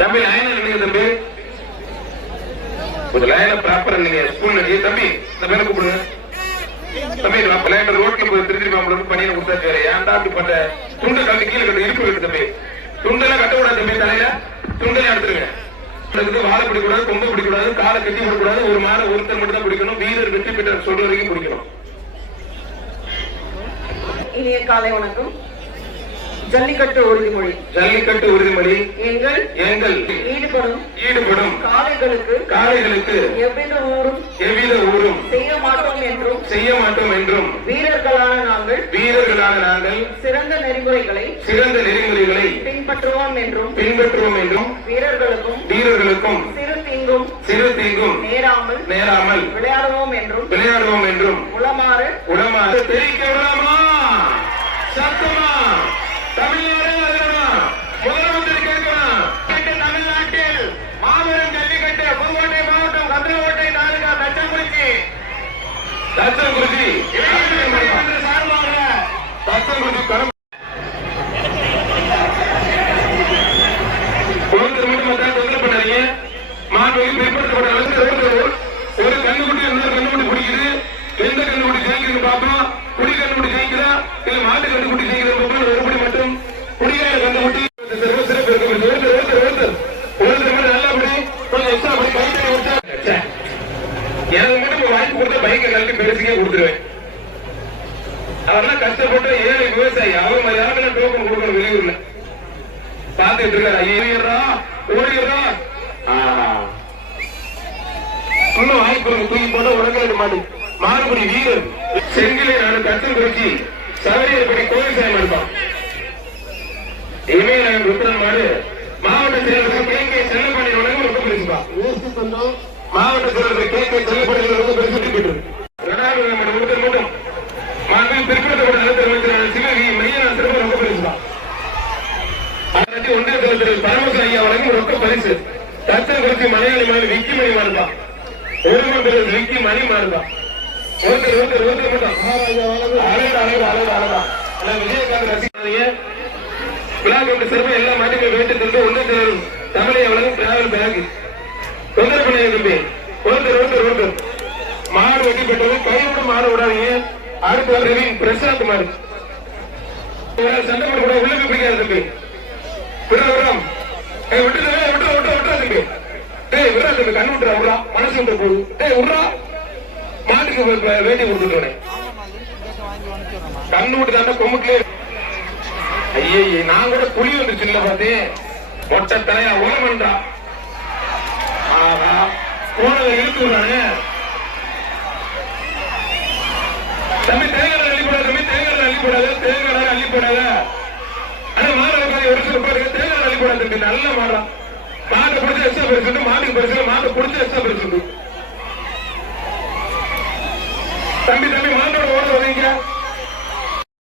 தம்பி லைனா நினைங்க தம்பி, கொஞ்சம் லைனா ப்ராப்பரா நீங்க ஸ்கூல் நடிகை தம்பி. இந்த பேரை கூப்பிடுங்க தம்பி. லைனா ரோட்ல போய் திருச்சி மாம்பழம் பணியை கொடுத்தாச்சு. வேற ஏன்டா அப்படி பண்ண? துண்டை கட்டி கீழே கட்டு, இருப்பு கட்டு தம்பி. துண்டெல்லாம் கட்டக்கூடாது தம்பி, தலையில துண்டெல்லாம் எடுத்துருங்க. வாழை பிடிக்கூடாது, கொம்பை பிடிக்கூடாது, காலை கட்டி விடக்கூடாது. ஒரு மாலை ஒருத்தர் மட்டும் தான் பிடிக்கணும். வீரர் வெற்றி பெற்ற சொல்ற வரைக்கும் பிடிக்கணும். இனிய காலை வணக்கம். ஜல்லிக்கட்டு உறுதிமொழி. ஜல்லிக்கட்டு உறுதிமொழி. எங்கள் ஈடுபடும் காளைகளுக்கு எவ்வித ஊரும் செய்ய மாட்டோம் என்றும் வீரர்களான நாங்கள் சிறந்த நெறிமுறைகளை பின்பற்றுவோம் என்றும் வீரர்களுக்கும் சிறு தீங்கும் நேராமல் விளையாடுவோம் என்றும் உளமாறு தெரிவிக்க விடாமா? சத்தமா முதலமைச்சர் கேட்கணும். தமிழ்நாட்டில் மாபெரும் ஜல்லிக்கட்டு புதுக்கோட்டை மாவட்டம் கந்தரக்கோட்டை தாலுகா தச்சங்குறிச்சி சார்பாக தச்சங்குறிச்சி பண்ணாதீங்க. மாண்புமிகு பிற்படுத்தப்பட்ட ஒரு கண்ணுக்குட்டி இன்னொரு கண்ணுக்குட்டி பிடிக்குது. எந்த கண்ணுக்குட்டி ஜெயிக்குதுன்னு பார்ப்போம். குடி கண்ணுக்குட்டி ஜெயிக்கிறா இல்ல மாட்டு கண்ணுக்குட்டி ஜெயிக்கிறது ஒருபடி மட்டும் குடிகார கண்ணுக்குட்டி சிறப்பு நல்லபடி கொஞ்சம் எக்ஸ்ட்ரா படி கைத்தறி கொடுத்தா எனக்கு மட்டும் வாய்ப்பு கொடுத்த பைக்கை கல்வி பெருசுக்கே கொடுத்துருவேன். அவர்லாம் கஷ்டப்பட்டு ஏழை விவசாயி. அவர் மாதிரி யாருமே டோக்கன் கொடுக்கணும் வெளியூர்ல பாத்துட்டு இருக்காரு. ஓடிடுறா இன்னும் வாய்ப்பு தூக்கி போட்டு உடனே மாறுபடி வீரர் செங்கிலே நான் கத்தல் குறிச்சி சவரியப்படி கோயில் சாயம் இருப்பான். இமயநகர் ருத்ரன் மாடு மாவட்ட செயலர் கே செல்லப்பாண்டி ரொம்ப பெருசுப்பா. மாவட்ட செயலர் கே செல்லப்பாண்டி ரொம்ப பெருசு மட்டும் மாண்பு பிற்படுத்தப்பட்ட நலத்துறை சிவகி மையநாசர் ரொம்ப பெருசுப்பா. ஒன்றிய தலைவர் பரமச ஐயா வழங்கும் ரொக்க பரிசு. கத்தல் குறிச்சி மலையாளி மாடு விக்கி மணி மாறுபா. ஒருவன் பெரு விக்கி மணி மாறுபா. விஜயகாந்த் ரசிகர்கள் விழா கமிட்டி சிறப்பு எல்லா மாநில வேட்டு ஒன்று சேரும் தமிழை வழங்கும் டிராவல் பேக் தொந்தரவு பண்ணி தம்பி. ஒருத்தர் மாடு வெட்டி பெற்றது கையோட மாடு விடாதீங்க. அடுத்த ரவீன் பிரசாந்த் மாடு சண்டை போட கூட உள்ளே பிடிக்காது தம்பி. விடுறோம் விட்டு தம்பி. விடுறா தம்பி, கண்ணு விட்டுறா விடுறா மனசு விட்டு போகுது. விடுறா மாட்டுக்கு வேண்டி கொடுத்துட்டோனே கண்ணு விட்டு தாண்டா கொமுட்லே. ஐயே நான் கூட புலி வந்துச்சு இல்ல பார்த்தேன். மொட்டை தலையா ஓரமன்றா போனதை இழுத்து விடுறானே தம்பி. தேங்காய் அள்ளிப்படாத தம்பி, தேங்காய் அள்ளிப்படாத. ஆனா மாற ஒரு சில பேருக்கு தேங்காய் அள்ளிப்படாது தம்பி. நல்ல மாறா மாட்டை பிடிச்ச எக்ஸ்ட்ரா பரிசு, மாட்டுக்கு பரிசு, மாட்டை பிடிச்ச எக்ஸ்ட்ரா பரிசு. தம்பி மாட்டோட ஓட வரீங்க.